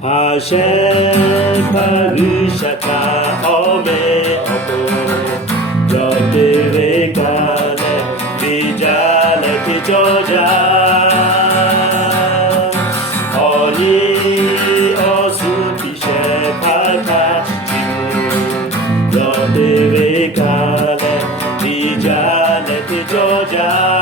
Hashem Parushata Ome Opo Yotere Kane Vijale Kijoja Oni Osu Pishe Pata Chimu Yotere Kane Vijale Kijoja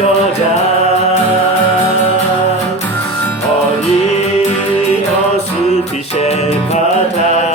Georgia, Oni Osu Pishe Pata.